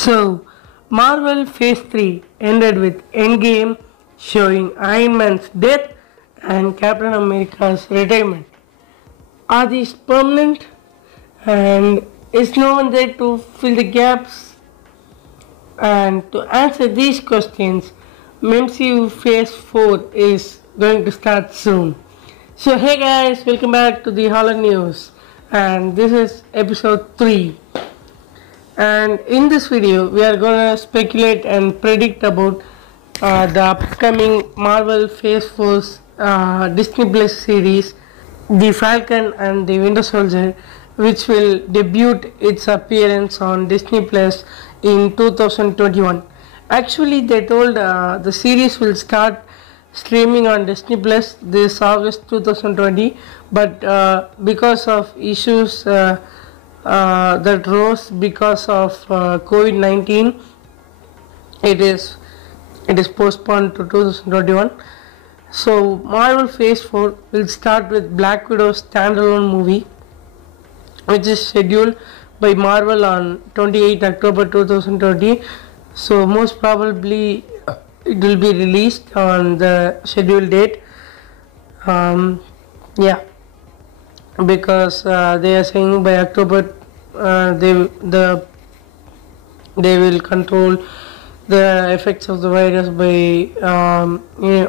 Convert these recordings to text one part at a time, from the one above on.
So, Marvel Phase 3 ended with Endgame showing Iron Man's death and Captain America's retirement. Are these permanent? And is no one there to fill the gaps? And to answer these questions, MCU Phase 4 is going to start soon. So, hey guys, welcome back to the Horror News, and this is episode 3. And in this video we are gonna speculate and predict about the upcoming Marvel Phase 4 Disney Plus series, The Falcon and the Winter Soldier, which will debut its appearance on Disney Plus in 2021. Actually, they told the series will start streaming on Disney Plus this August 2020, but because of issues that rose because of COVID-19, it is postponed to 2021. So Marvel Phase 4 will start with Black Widow's standalone movie, which is scheduled by Marvel on 28 October 2020. So most probably it will be released on the scheduled date. Yeah, because they are saying by October they will control the effects of the virus by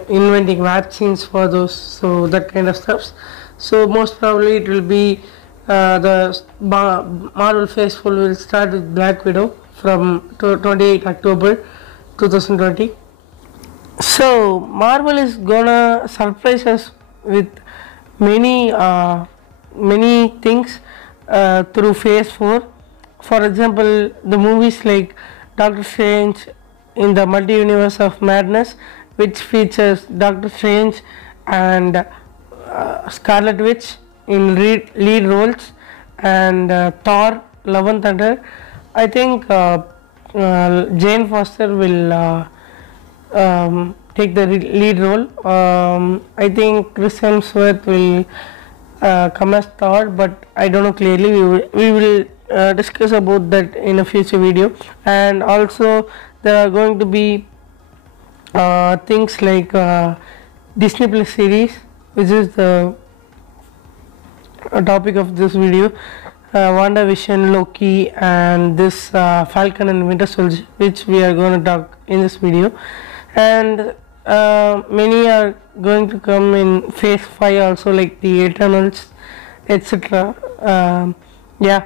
inventing vaccines for those, so that kind of stuff. So most probably it will be the Marvel Phase 4 will start with Black Widow from 28 October 2020. So Marvel is gonna surprise us with many things through Phase 4. For example, the movies like Doctor Strange in the Multi-Universe of Madness, which features Doctor Strange and Scarlet Witch in lead roles, and Thor: Love and Thunder. I think Jane Foster will take the lead role. I think Chris Hemsworth will come as Thor, but I don't know clearly. We will discuss about that in a future video. And also there are going to be things like Disney Plus series, which is the topic of this video. WandaVision, Loki, and this Falcon and Winter Soldier, which we are going to talk in this video. And many are going to come in Phase 5 also, like the Eternals, etc. Yeah,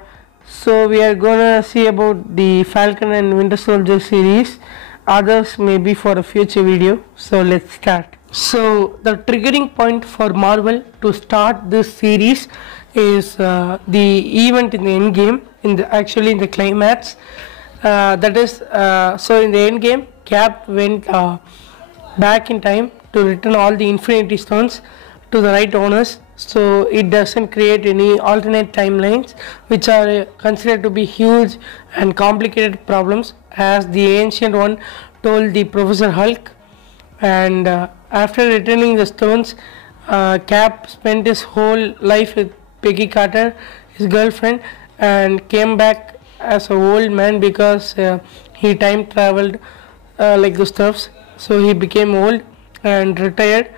so we are gonna see about the Falcon and Winter Soldier series. Others may be for a future video. So let's start. So the triggering point for Marvel to start this series is the event in the Endgame, in the climax. That is, so in the Endgame, Cap went back in time to return all the Infinity Stones to the right owners, so it doesn't create any alternate timelines, which are considered to be huge and complicated problems, as the Ancient One told the Professor Hulk. And after returning the stones, Cap spent his whole life with Peggy Carter, his girlfriend, and came back as an old man because he time traveled like the stuffs. So he became old and retired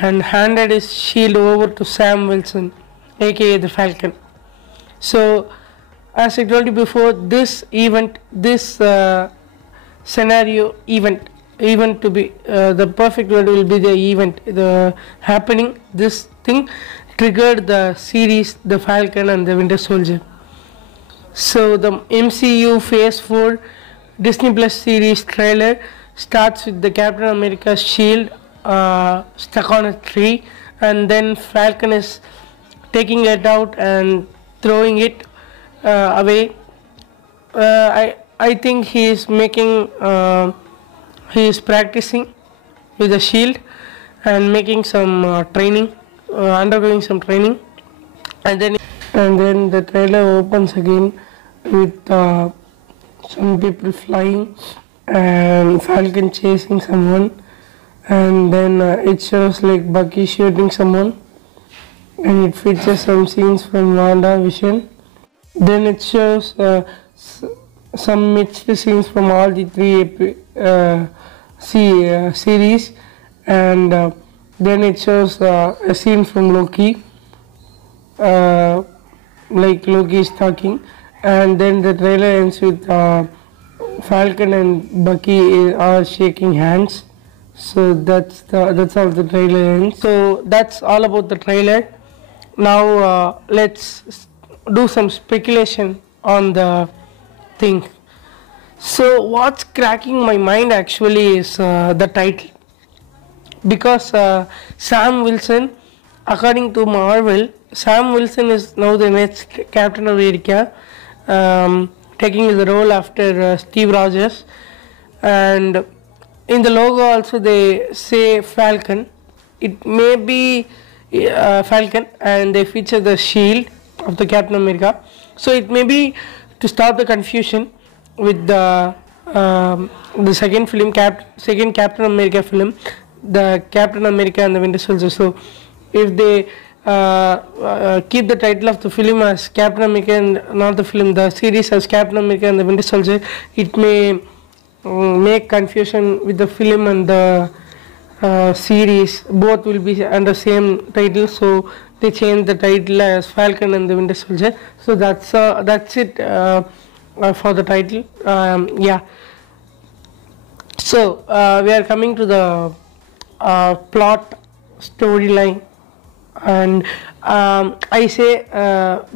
and handed his shield over to Sam Wilson, aka the Falcon. So as I told you before, this event, this scenario event to be the perfect word will be the event, the happening. This thing triggered the series The Falcon and the Winter Soldier. So the MCU Phase 4 Disney Plus series trailer starts with the Captain America's shield stuck on a tree, and then Falcon is taking it out and throwing it away. I think he is practicing with the shield and making some training, undergoing some training, and then the trailer opens again with some people flying and Falcon chasing someone, and then it shows like Bucky shooting someone, and it features some scenes from WandaVision. Then it shows some mixed scenes from all the three series, and then it shows a scene from Loki, like Loki is talking, and then the trailer ends with Falcon and Bucky are shaking hands. So that's how the trailer ends. So that's all about the trailer. Now let's do some speculation on the thing. So what's cracking my mind actually is the title, because Sam Wilson, according to Marvel, Sam Wilson is now the next Captain America, taking the role after Steve Rogers, and in the logo also they say Falcon. It may be Falcon, and they feature the shield of the Captain America. So it may be to stop the confusion with the second film, second Captain America film, the Captain America and the Winter Soldier. So if they keep the title of the film as Captain America and not the film, the series as Captain America and the Winter Soldier, it may make confusion with the film and the series. Both will be under same title, so they change the title as Falcon and the Winter Soldier. So that's it for the title. Yeah. So we are coming to the plot storyline, and I say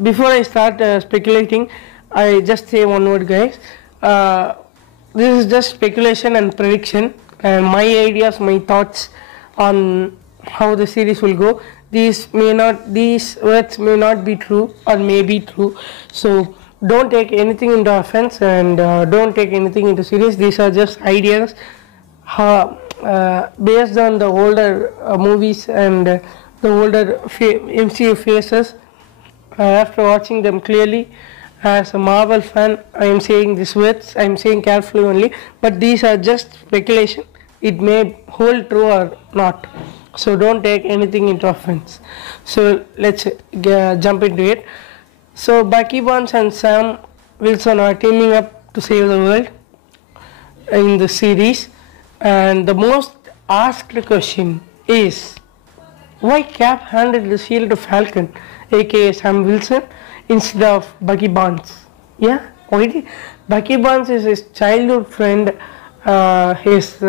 before I start speculating, I just say one word, guys. This is just speculation and prediction, and my ideas, my thoughts on how the series will go. These words may not be true or may be true. So don't take anything into offense, and don't take anything into serious. These are just ideas based on the older movies and the older MCU phases. After watching them clearly, as a Marvel fan, I am saying these words. I am saying carefully only, but these are just speculation. It may hold true or not. So don't take anything into offense. So let's jump into it. So Bucky Barnes and Sam Wilson are teaming up to save the world in the series, and the most asked question is, why Cap handed the shield to Falcon, aka Sam Wilson, instead of Bucky Barnes? Yeah, why did Bucky Barnes is his childhood friend, his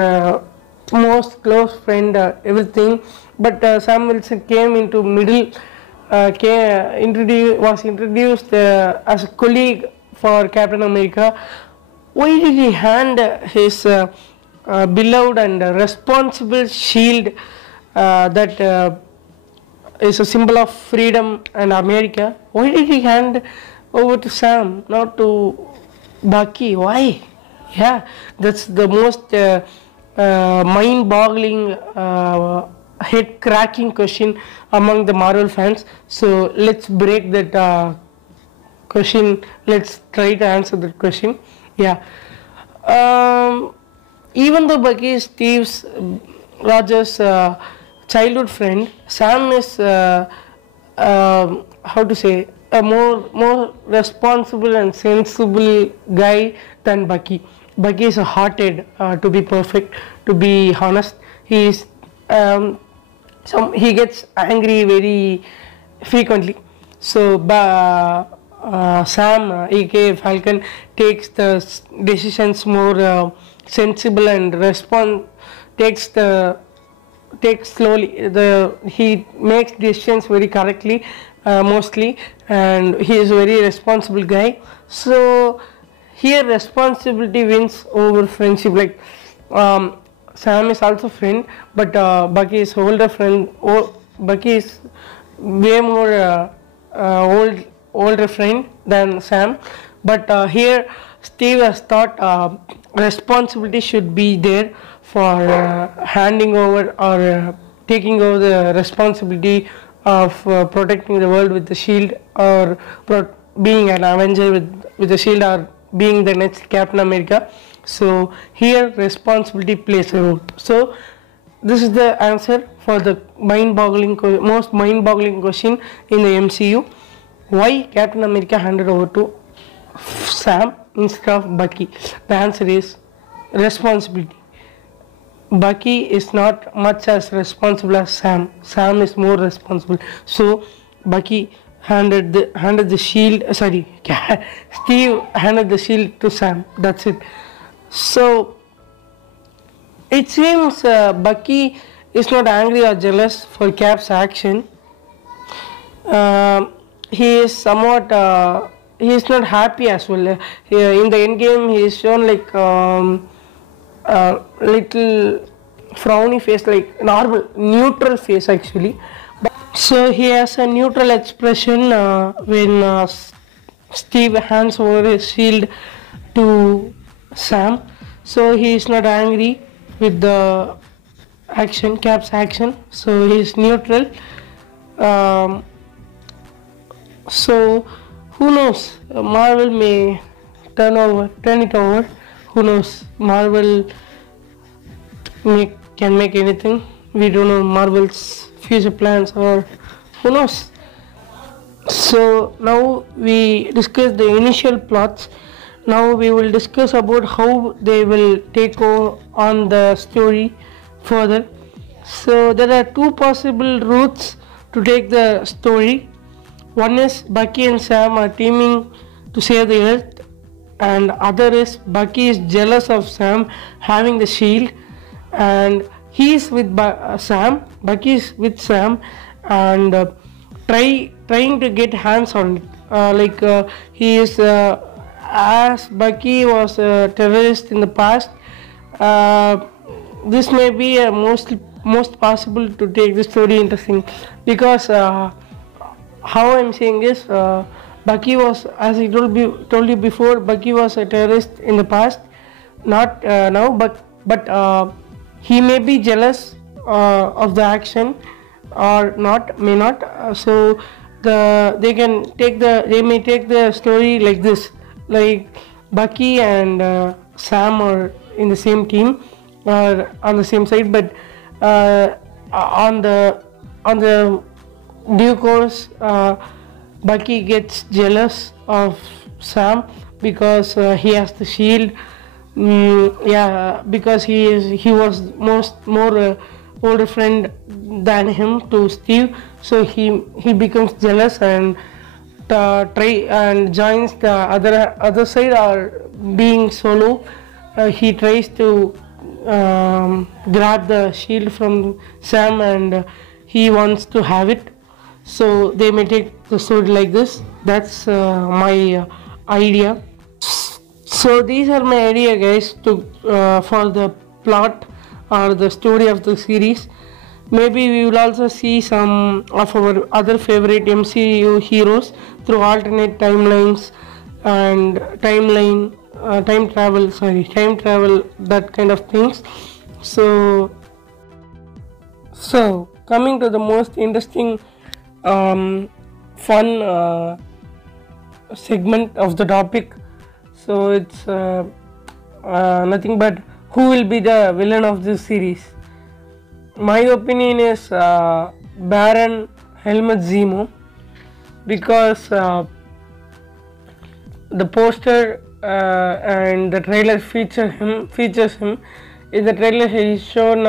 most close friend, everything, but Sam Wilson came into middle, was introduced as a colleague for Captain America. Why did he hand his beloved and responsible shield that is a symbol of freedom and America? Why did he hand over to Sam, not to Bucky? Why? Yeah, that's the most mind-boggling, head-cracking question among the Marvel fans. So let's break that question. Let's try to answer that question. Yeah. Even though Bucky is Steve Rogers' childhood friend, Sam is how to say, a more responsible and sensible guy than Bucky. Bucky is a hothead, to be perfect, to be honest. He is he gets angry very frequently. So Sam, aka Falcon, takes the decisions more sensible and takes slowly. He makes decisions very correctly, mostly, and he is a very responsible guy. So here responsibility wins over friendship. Like Sam is also friend, but Bucky is older friend. Bucky is way more older friend than Sam. But here Steve has thought responsibility should be there for handing over or taking over the responsibility of protecting the world with the shield, or being an Avenger with the shield, or being the next Captain America. So here responsibility plays a role. So this is the answer for the most mind-boggling question in the MCU. Why Captain America handed over to Sam instead of Bucky? The answer is responsibility. Bucky is not much as responsible as Sam. Sam is more responsible. So Bucky handed the shield. Sorry, Steve handed the shield to Sam. That's it. So it seems Bucky is not angry or jealous for Cap's action. He is somewhat. He is not happy as well. In the end game, he is shown like little frowny face, like normal neutral face actually. So he has a neutral expression when Steve hands over his shield to Sam. So he is not angry with the action, Cap's action. So he is neutral. So who knows? Marvel may turn it over. Who knows? Marvel can make anything. We don't know Marvel's future plans, or who knows. So now we discussed the initial plots. Now we will discuss about how they will take on the story further. So there are two possible routes to take the story. One is Bucky and Sam are teaming to save the earth, and other is Bucky is jealous of Sam having the shield, and he is with Sam. Bucky is with Sam and trying to get hands on it. He is as Bucky was a terrorist in the past. This may be a most possible to take the story interesting, because how I'm saying this, Bucky was, as I told you before, Bucky was a terrorist in the past, not now, but he may be jealous of the action or not, may not. So they may take the story like this, like Bucky and Sam are in the same team or on the same side, but on the due course, Bucky gets jealous of Sam because he has the shield. Because he was more older friend than him to Steve, so he becomes jealous and try and joins the other side, or being solo. He tries to grab the shield from Sam, and he wants to have it. So they may take the story like this. That's my idea. So these are my idea, guys, to for the plot or the story of the series. Maybe we will also see some of our other favorite MCU heroes through alternate timelines and time travel, that kind of things. So coming to the most interesting fun segment of the topic. So it's nothing but who will be the villain of this series. My opinion is Baron Helmut Zemo, because the poster and the trailer features him. In the trailer he is shown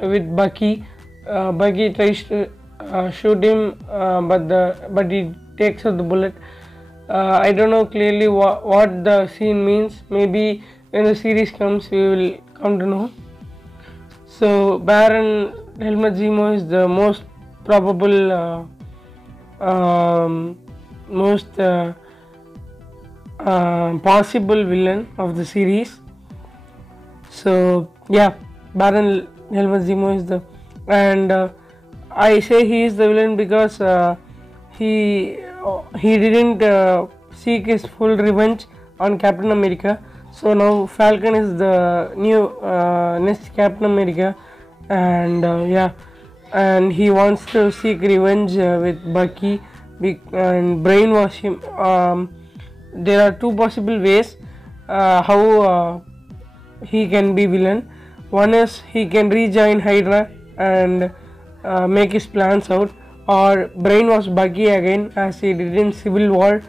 with Bucky. Bucky tries to shoot him, but he takes out the bullet. I don't know clearly what the scene means. Maybe when the series comes we will come to know. So Baron Helmut Zemo is the most probable most possible villain of the series. So yeah, Baron Helmut Zemo is the, and I say he is the villain because he didn't seek his full revenge on Captain America. So now Falcon is the new next Captain America, and and he wants to seek revenge with Bucky and brainwash him. There are two possible ways how he can be villain. One is he can rejoin Hydra and make his plans out, or brainwash Bucky again as he did in Civil War,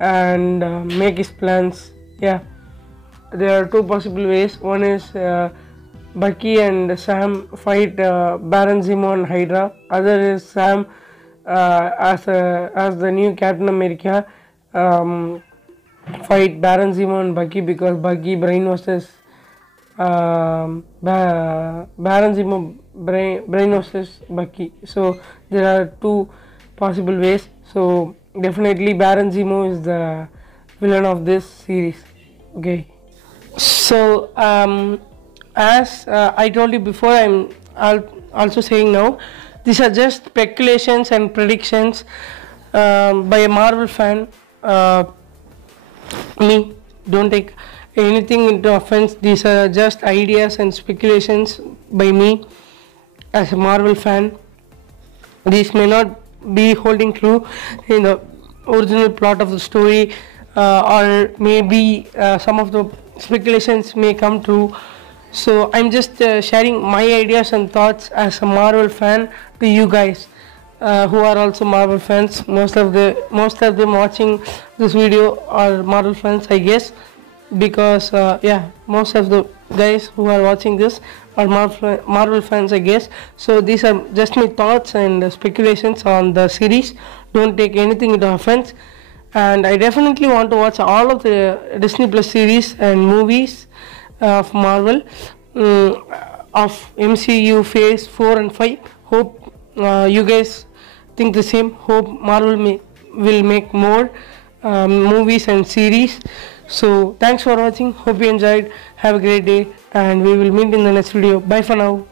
and make his plans. Yeah, there are two possible ways. One is Bucky and Sam fight Baron Zemo and Hydra. Other is Sam as the new Captain America fight Baron Zemo and Bucky because Bucky brainwashes Baron Zemo brainwashes Bucky. So there are two possible ways. So definitely Baron Zemo is the villain of this series. Okay. So as I told you before, I'm also saying now, these are just speculations and predictions by a Marvel fan. Me, don't take anything into offense. These are just ideas and speculations by me as a Marvel fan. These may not be holding true in the original plot of the story, or maybe some of the speculations may come true. So I'm just sharing my ideas and thoughts as a Marvel fan to you guys who are also Marvel fans. Most of them watching this video are Marvel fans, I guess, because yeah, most of the guys who are watching this are Marvel fans, I guess. So these are just my thoughts and speculations on the series. Don't take anything into offense. And I definitely want to watch all of the Disney Plus series and movies of Marvel, of MCU Phase 4 and 5. Hope you guys think the same. Hope Marvel will make more movies and series. So thanks for watching. Hope you enjoyed. Have a great day, and we will meet in the next video. Bye for now.